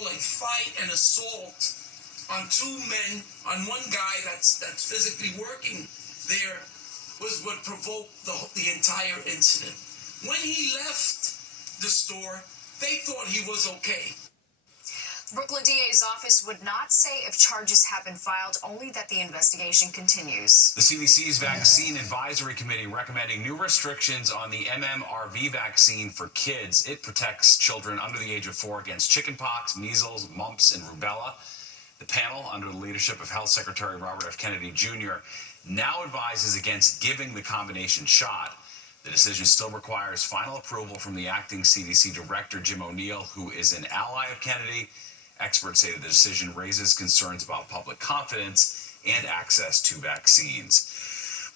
call a fight and assault on two men, on one guy that's physically working there, was what provoked the entire incident. When he left the store, they thought he was okay. The Brooklyn DA's office would not say if charges have been filed, only that the investigation continues. The CDC's Vaccine Advisory Committee recommending new restrictions on the MMRV vaccine for kids. It protects children under the age of 4 against chickenpox, measles, mumps, and rubella. The panel, under the leadership of Health Secretary Robert F. Kennedy Jr., now advises against giving the combination shot. The decision still requires final approval from the acting CDC director, Jim O'Neill, who is an ally of Kennedy. Experts say that the decision raises concerns about public confidence and access to vaccines.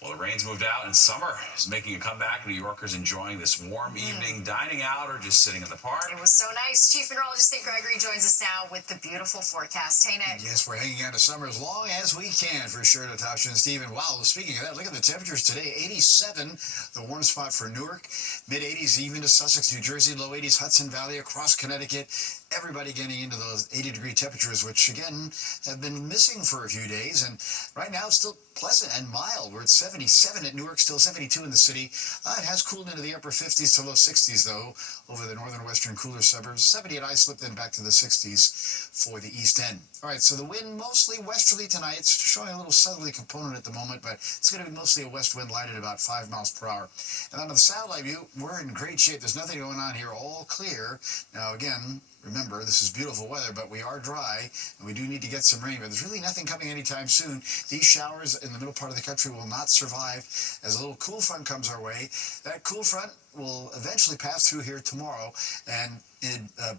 Well, the rain's moved out and summer is making a comeback. New Yorkers enjoying this warm evening, dining out or just sitting in the park. It was so nice. Chief Meteorologist Nate Gregory joins us now with the beautiful forecast. Hey, Nate. Yes, we're hanging out of summer as long as we can, for sure, Natasha and Stephen. Wow, speaking of that, look at the temperatures today. 87, the warm spot for Newark. Mid-80s even to Sussex, New Jersey. Low 80s, Hudson Valley, across Connecticut. Everybody getting into those 80-degree temperatures, which, again, have been missing for a few days. And right now, it's still pleasant and mild. We're at 77 at Newark, still 72 in the city. It has cooled into the upper 50s to low 60s, though, over the northern western cooler suburbs. 70 at Islip, then back to the 60s for the East End. All right, so the wind mostly westerly tonight. It's showing a little southerly component at the moment, but it's going to be mostly a west wind light at about 5 miles per hour. And on the satellite view, we're in great shape. There's nothing going on here, all clear. Now, again, remember, this is beautiful weather, but we are dry, and we do need to get some rain. But there's really nothing coming anytime soon. These showers in the middle part of the country will not survive as a little cool front comes our way. That cool front will eventually pass through here tomorrow, and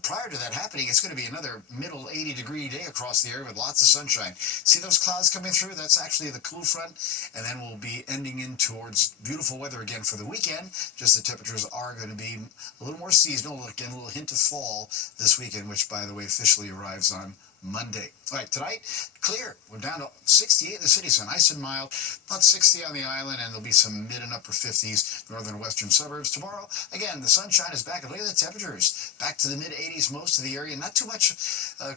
prior to that happening, it's going to be another middle 80-degree day across the area with lots of sunshine. See those clouds coming through? That's actually the cool front, and then we'll be ending in towards beautiful weather again for the weekend. Just the temperatures are going to be a little more seasonal. Again, a little hint of fall this weekend, which, by the way, officially arrives on Monday. All right, tonight, clear. We're down to 68 in the city, so nice and mild. About 60 on the island, and there'll be some mid and upper 50s, northern western suburbs. Tomorrow, again, the sunshine is back, and look at the temperatures. Back to the mid-80s most of the area. Not too much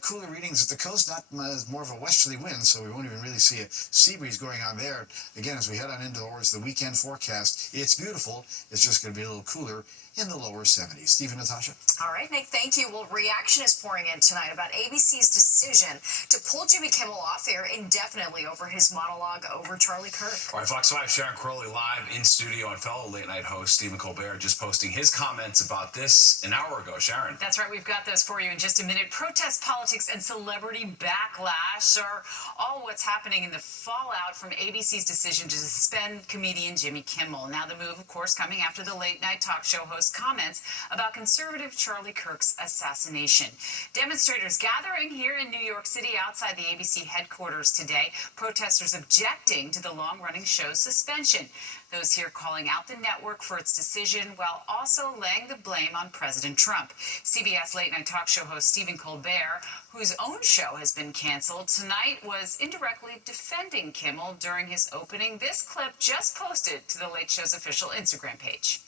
cooler readings at the coast, not more of a westerly wind, so we won't even really see a sea breeze going on there. Again, as we head on into towards the weekend forecast, it's beautiful. It's just going to be a little cooler in the lower 70s. Stephen, Natasha? All right, Nick, thank you. Well, reaction is pouring in tonight about ABC's decision to pull Jimmy Kimmel off air indefinitely over his monologue over Charlie Kirk. All right, Fox 5, Sharon Crowley live in studio, and fellow late-night host Stephen Colbert just posting his comments about this an hour ago. Sharon? That's right. We've got those for you in just a minute. Protest politics and celebrity backlash are all what's happening in the fallout from ABC's decision to suspend comedian Jimmy Kimmel. Now, the move, of course, coming after the late-night talk show host comments about conservative Charlie Kirk's assassination. Demonstrators gathering here in New York City outside the ABC headquarters today, protesters objecting to the long-running show's suspension. Those here calling out the network for its decision while also laying the blame on President Trump. CBS late-night talk show host Stephen Colbert, whose own show has been canceled tonight, was indirectly defending Kimmel during his opening. This clip just posted to the Late Show's official Instagram page.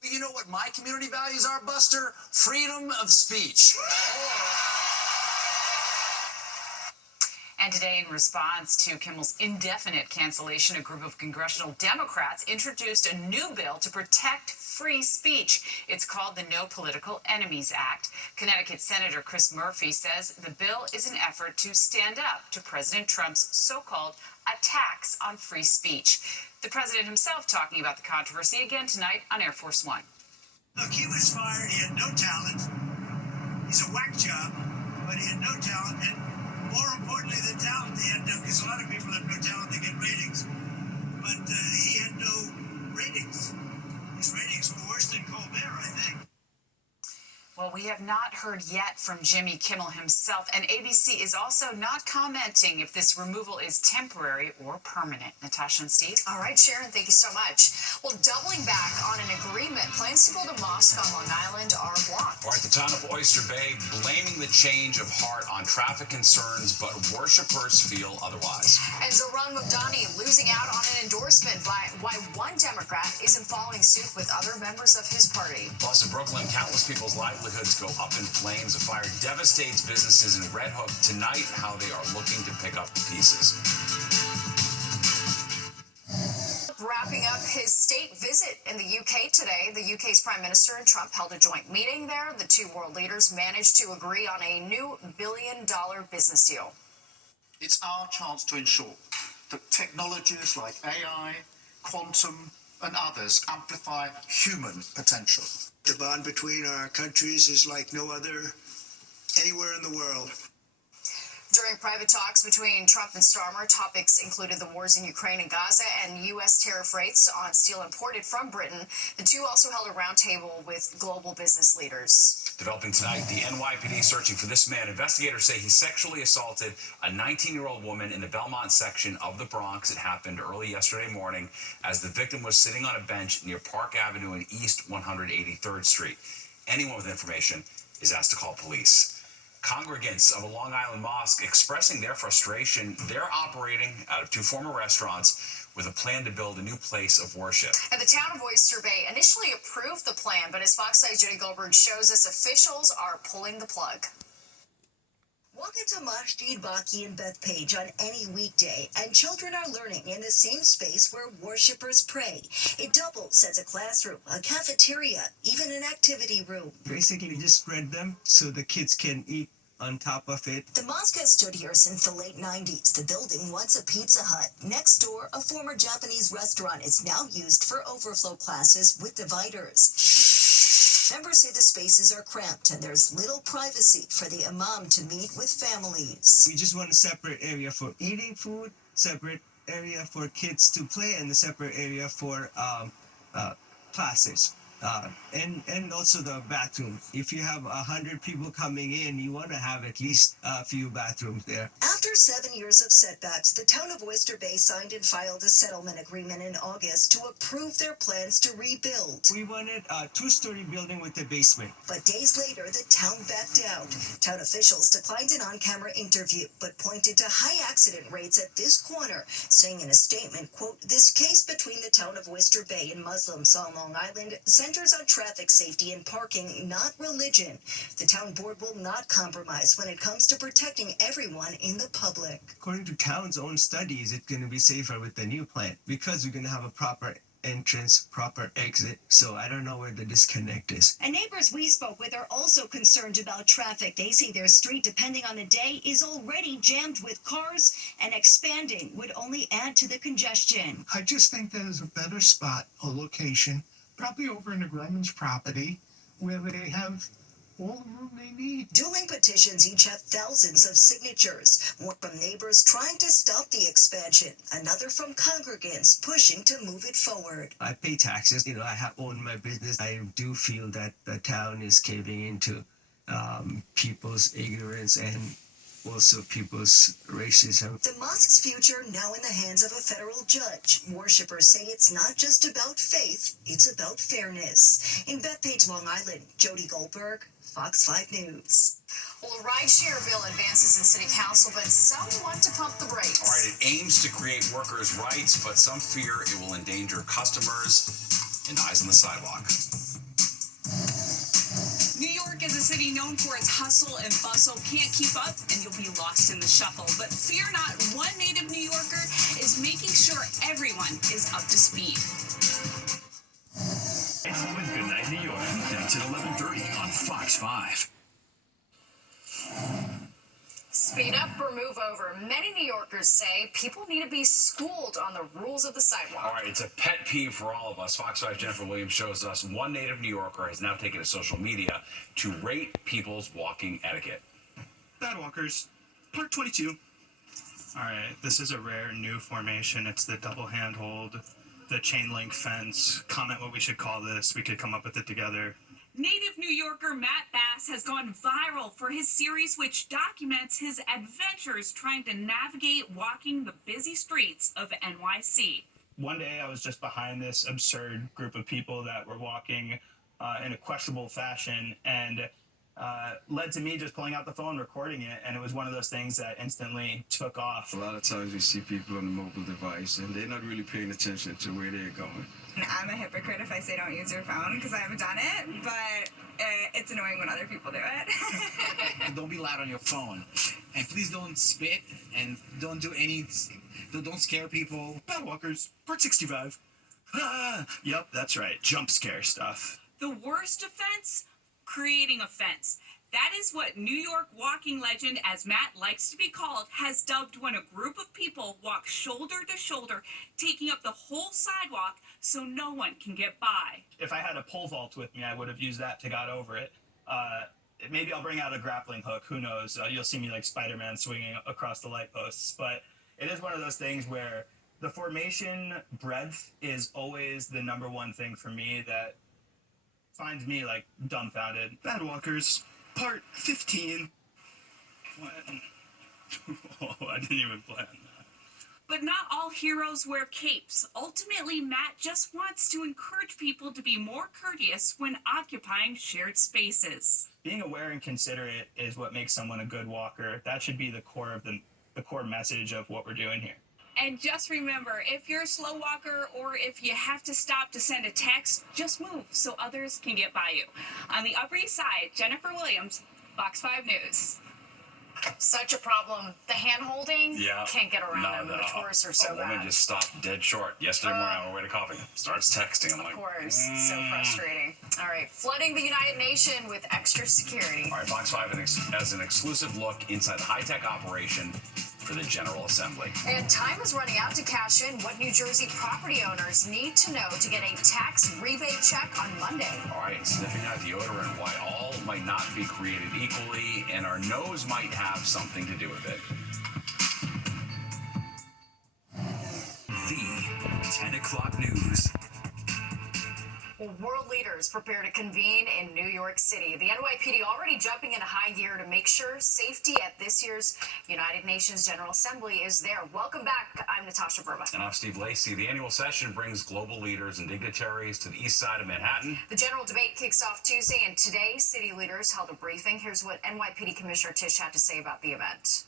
You know what my community values are, Buster? Freedom of speech. And today, in response to Kimmel's indefinite cancellation, a group of congressional Democrats introduced a new bill to protect free speech. It's called the No Political Enemies Act. Connecticut Senator Chris Murphy says the bill is an effort to stand up to President Trump's so-called attacks on free speech. The president himself talking about the controversy again tonight on Air Force One. Look, he was fired. He had no talent. He's a whack job, but he had no talent. And more importantly than talent, he had no, because a lot of people have no talent, they get ratings. But he had no ratings. His ratings were worse than Colbert, I think. Well, we have not heard yet from Jimmy Kimmel himself, and ABC is also not commenting if this removal is temporary or permanent. Natasha and Steve? All right, Sharon, thank you so much. Well, doubling back on an agreement, plans to build a mosque on Long Island are blocked. All right, the town of Oyster Bay blaming the change of heart on traffic concerns, but worshipers feel otherwise. And Zohran Mamdani losing out on an endorsement by why one Democrat isn't following suit with other members of his party. Plus, in Brooklyn, countless people's livelihoods livelihoods go up in flames. A fire devastates businesses in Red Hook. Tonight, how they are looking to pick up the pieces. Wrapping up his state visit in the UK today, the UK's Prime Minister and Trump held a joint meeting there. The two world leaders managed to agree on a new billion-dollar business deal. It's our chance to ensure that technologies like AI, quantum, and others amplify human potential. The bond between our countries is like no other anywhere in the world. During private talks between Trump and Starmer, topics included the wars in Ukraine and Gaza and U.S. tariff rates on steel imported from Britain. The two also held a roundtable with global business leaders. Developing tonight, the NYPD searching for this man. Investigators say he sexually assaulted a 19-year-old woman in the Belmont section of the Bronx. It happened early yesterday morning as the victim was sitting on a bench near Park Avenue and East 183rd Street. Anyone with information is asked to call police. Congregants of a Long Island mosque expressing their frustration. They're operating out of two former restaurants with a plan to build a new place of worship. And the town of Oyster Bay initially approved the plan, but as Fox 5's Judy Goldberg shows us, officials are pulling the plug. Walk into Masjid Baki in Bethpage on any weekday, and children are learning in the same space where worshippers pray. It doubles as a classroom, a cafeteria, even an activity room. Basically, just spread them so the kids can eat on top of it. The mosque has stood here since the late 90s. The building, once a Pizza Hut. Next door, a former Japanese restaurant is now used for overflow classes with dividers. Members say the spaces are cramped and there's little privacy for the imam to meet with families. We just want a separate area for eating food, separate area for kids to play, and a separate area for classes. And also the bathroom. If you have 100 people coming in, you want to have at least a few bathrooms there. After 7 years of setbacks, the town of Oyster Bay signed and filed a settlement agreement in August to approve their plans to rebuild. We wanted a two-story building with a basement. But days later, the town backed out. Town officials declined an on-camera interview, but pointed to high accident rates at this corner, saying in a statement, quote, "This case between the town of Oyster Bay and Muslims on Long Island centers on traffic safety and parking, not religion. The town board will not compromise when it comes to protecting everyone in the public." According to town's own studies, it's going to be safer with the new plan because we're going to have a proper entrance, proper exit. So I don't know where the disconnect is. And neighbors we spoke with are also concerned about traffic. They say their street, depending on the day, is already jammed with cars, and expanding would only add to the congestion. I just think that is a better spot, a location, probably over in the Grumman's property, where they have all the room they need. Dueling petitions each have thousands of signatures. One from neighbors trying to stop the expansion. Another from congregants pushing to move it forward. I pay taxes. I own my business. I do feel that the town is caving into people's ignorance and also people's racism. The mosque's future now in the hands of a federal judge. Worshippers say it's not just about faith, it's about fairness. In Bethpage, Long Island, Jody Goldberg, Fox 5 News. Well, a rideshare bill advances in city council, but some want to pump the brakes. All right, it aims to create workers' rights, but some fear it will endanger customers and eyes on the sidewalk. New York is a city known for its hustle and bustle. Can't keep up and you'll be lost in the shuffle. But fear not, one native New Yorker is making sure everyone is up to speed. With Goodnight New York, nights at 11:30 on Fox 5. Speed up or move over. Many New Yorkers say people need to be schooled on the rules of the sidewalk. All right, it's a pet peeve for all of us. Fox 5's Jennifer Williams shows us one native New Yorker has now taken to social media to rate people's walking etiquette. Bad walkers, Park 22. All right, this is a rare new formation. It's the double handhold, the chain link fence. Comment what we should call this. We could come up with it together. Native New Yorker Matt Bass has gone viral for his series, which documents his adventures trying to navigate walking the busy streets of NYC. One day I was just behind this absurd group of people that were walking in a questionable fashion, and led to me just pulling out the phone, recording it, and it was one of those things that instantly took off. A lot of times we see people on the mobile device, and they're not really paying attention to where they're going. I'm a hypocrite if I say don't use your phone because I haven't done it, but it's annoying when other people do it. Don't be loud on your phone, and please don't spit, and don't scare people. Bad walkers, part 65. Ah, yep, that's right, jump scare stuff. The worst offense? Creating a fence. That is what New York walking legend, as Matt likes to be called, has dubbed when a group of people walk shoulder to shoulder, taking up the whole sidewalk so no one can get by. If I had a pole vault with me, I would have used that to got over it. Maybe I'll bring out a grappling hook, who knows. You'll see me like Spider-Man swinging across the light posts. But it is one of those things where the formation breadth is always the number one thing for me that finds me like dumbfounded. Bad walkers, part 15. Oh, I didn't even plan that. But not all heroes wear capes. Ultimately, Matt just wants to encourage people to be more courteous when occupying shared spaces. Being aware and considerate is what makes someone a good walker. That should be the core of the core message of what we're doing here. And just remember, if you're a slow walker or if you have to stop to send a text, just move so others can get by you. On the Upper East Side, Jennifer Williams, Fox 5 News. Such a problem. The hand holding can't get around them. The tourists are so bad. A woman just stopped dead short yesterday morning on her way to coffee. Starts texting. I'm like, of course, so frustrating. All right, flooding the United Nations with extra security. All right, Fox 5 has an exclusive look inside the high-tech operation for the General Assembly. And time is running out to cash in what New Jersey property owners need to know to get a tax rebate check on Monday. All right, sniffing out deodorant, why all might not be created equally, and our nose might have something to do with it. The 10 o'clock news. Well, world leaders prepare to convene in New York City. The NYPD already jumping into high gear to make sure safety at this year's United Nations General Assembly is there. Welcome back. I'm Natasha Verma. And I'm Steve Lacey. The annual session brings global leaders and dignitaries to the east side of Manhattan. The general debate kicks off Tuesday, and today city leaders held a briefing. Here's what NYPD Commissioner Tisch had to say about the event.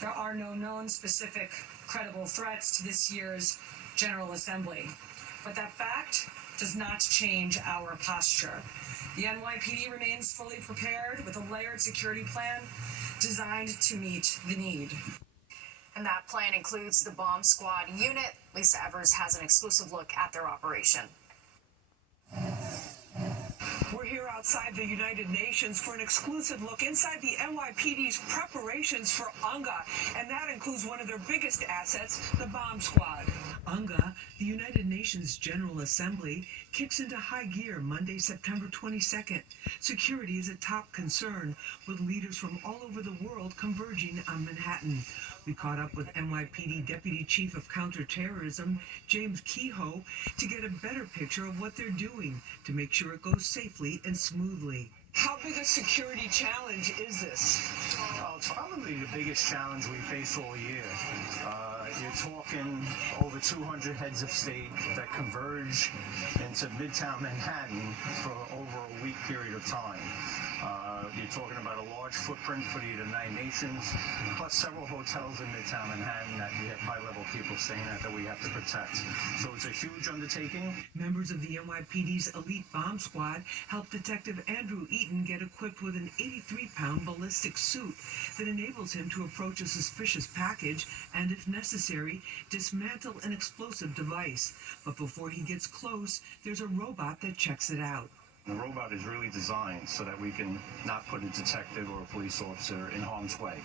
There are no known specific credible threats to this year's General Assembly, but that fact does not change our posture. The NYPD remains fully prepared with a layered security plan designed to meet the need. And that plan includes the bomb squad unit. Lisa Evers has an exclusive look at their operation. We're here outside the United Nations for an exclusive look inside the NYPD's preparations for UNGA, and that includes one of their biggest assets, the bomb squad. UNGA, the United Nations General Assembly, kicks into high gear Monday, September 22nd. Security is a top concern, with leaders from all over the world converging on Manhattan. We caught up with NYPD Deputy Chief of Counterterrorism, James Kehoe, to get a better picture of what they're doing to make sure it goes safely and smoothly. How big a security challenge is this? It's probably the biggest challenge we face all year. You're talking over 200 heads of state that converge into Midtown Manhattan for over a week period of time. You're talking about a large footprint for the United Nations, plus several hotels in Midtown Manhattan that we have high-level people staying at that we have to protect. So it's a huge undertaking. Members of the NYPD's elite bomb squad helped Detective Andrew Eaton get equipped with an 83-pound ballistic suit that enables him to approach a suspicious package and, if necessary, dismantle an explosive device. But before he gets close, there's a robot that checks it out. The robot is really designed so that we can not put a detective or a police officer in harm's way.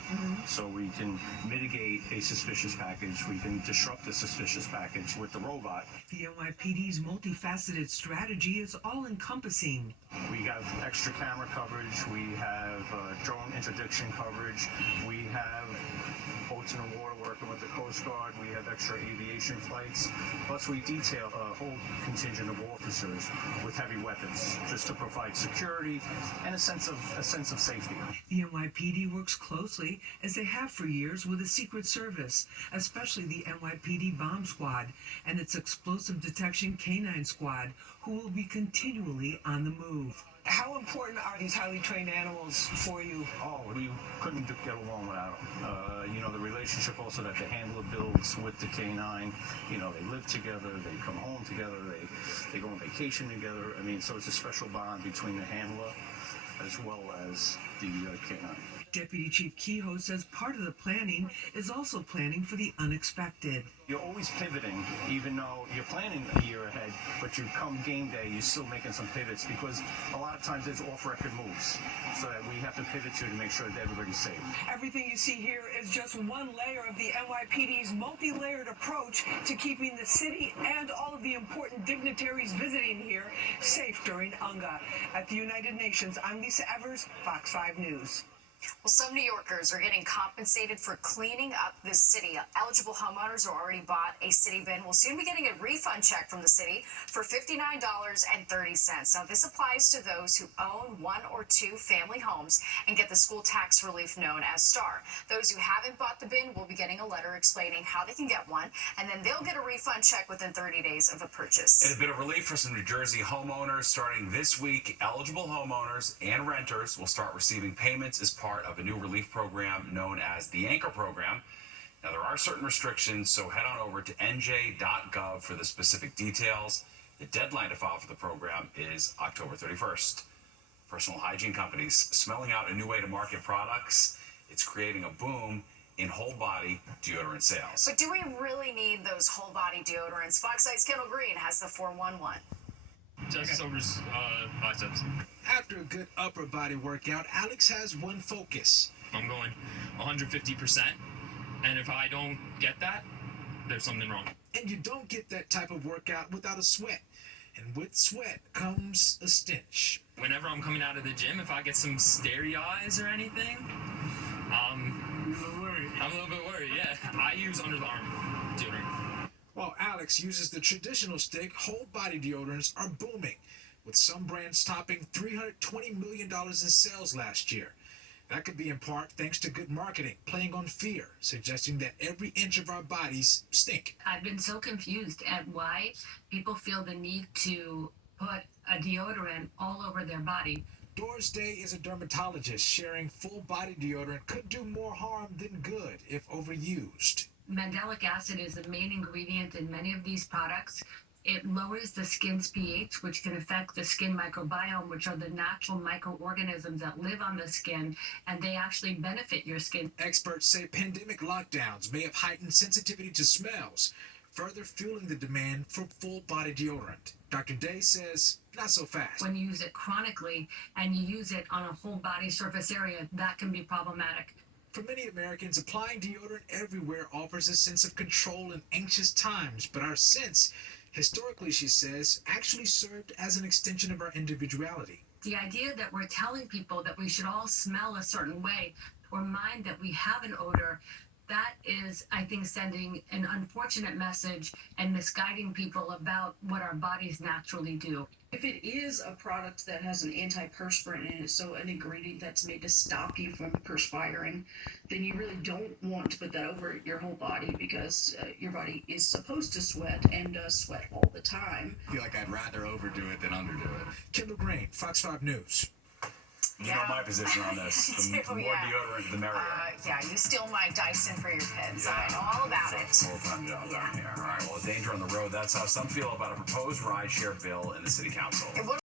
So we can mitigate a suspicious package, we can disrupt a suspicious package with the robot. The NYPD's multifaceted strategy is all-encompassing. We have extra camera coverage, we have drone interdiction coverage, we have boats in the water working with the Coast Guard, we have extra aviation flights, plus we detail a whole contingent of officers with heavy weapons just to provide security and a sense of safety. The NYPD works closely, as they have for years, with the Secret Service, especially the NYPD Bomb Squad and its Explosive Detection Canine Squad, who will be continually on the move. How important are these highly trained animals for you? Oh, we couldn't get along without them. The relationship also that the handler builds with the canine. They live together, they come home together, they go on vacation together. So it's a special bond between the handler as well as the canine. Deputy Chief Kehoe says part of the planning is also planning for the unexpected. You're always pivoting, even though you're planning a year ahead, but you come game day, you're still making some pivots because a lot of times there's off-record moves, so that we have to pivot to make sure that everybody's safe. Everything you see here is just one layer of the NYPD's multi-layered approach to keeping the city and all of the important dignitaries visiting here safe during UNGA. At the United Nations, I'm Lisa Evers, Fox 5 News. Well, some New Yorkers are getting compensated for cleaning up the city. Eligible homeowners who already bought a city bin will soon be getting a refund check from the city for $59.30. Now, this applies to those who own 1 or 2 family homes and get the school tax relief known as STAR. Those who haven't bought the bin will be getting a letter explaining how they can get one, and then they'll get a refund check within 30 days of a purchase. And a bit of relief for some New Jersey homeowners. Starting this week, eligible homeowners and renters will start receiving payments as part of a new relief program known as the Anchor Program. Now, there are certain restrictions, so head on over to nj.gov for the specific details. The deadline to file for the program is October 31st. Personal hygiene companies smelling out a new way to market products. It's creating a boom in whole-body deodorant sales. But do we really need those whole-body deodorants? Fox 8's Kendall Green has the 411. Just over biceps. After a good upper body workout, Alex has one focus. I'm going 150%, and if I don't get that, there's something wrong. And you don't get that type of workout without a sweat. And with sweat comes a stench. Whenever I'm coming out of the gym, if I get some starey eyes or anything, I'm a little bit worried, yeah. I use under the arm deodorant. While Alex uses the traditional stick, whole body deodorants are booming, with some brands topping $320 million in sales last year. That could be in part thanks to good marketing, playing on fear, suggesting that every inch of our bodies stink. I've been so confused at why people feel the need to put a deodorant all over their body. Doris Day is a dermatologist sharing full body deodorant could do more harm than good if overused. Mandelic acid is the main ingredient in many of these products. It lowers the skin's pH, which can affect the skin microbiome, which are the natural microorganisms that live on the skin, and they actually benefit your skin. Experts say pandemic lockdowns may have heightened sensitivity to smells, further fueling the demand for full-body deodorant. Dr. Day says, not so fast. When you use it chronically and you use it on a whole body surface area, that can be problematic. For many Americans, applying deodorant everywhere offers a sense of control in anxious times, but our sense, historically, she says, actually served as an extension of our individuality. The idea that we're telling people that we should all smell a certain way or mind that we have an odor, that is, I think, sending an unfortunate message and misguiding people about what our bodies naturally do. If it is a product that has an antiperspirant in it, so an ingredient that's made to stop you from perspiring, then you really don't want to put that over your whole body because your body is supposed to sweat and does sweat all the time. I feel like I'd rather overdo it than underdo it. Kendall Green, Fox 5 News. You know my position on this. The more deodorant, the merrier. Yeah, you steal my Dyson for your kids. Yeah. I know all about it. Full-time job down here. All right, well, danger on the road. That's how some feel about a proposed rideshare bill in the city council.